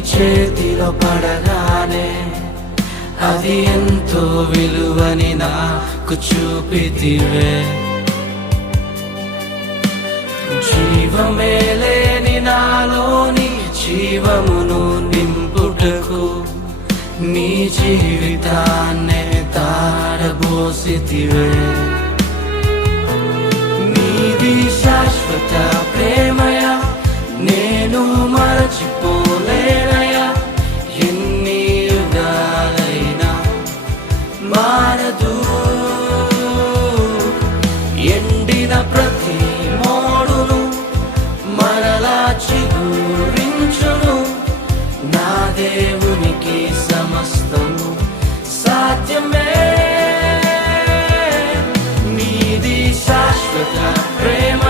చేతిలో పడగానే అది ఎంతో విలువని నాకు చూపితివే. జీవమే లేని నాలోని జీవమును నింపుటకు నీ జీవితాన్నే తారబోసితివే. నీది శాశ్వత ప్రేమయ నేను మరచిపోలేనయా. ఎన్ని యుగాలైనా మారదు. ఎండిన ప్రతి మోడును మరలా చిగురించును. నా దేవునికి సమస్తము సాధ్యమే. నీది శాశ్వత ప్రేమ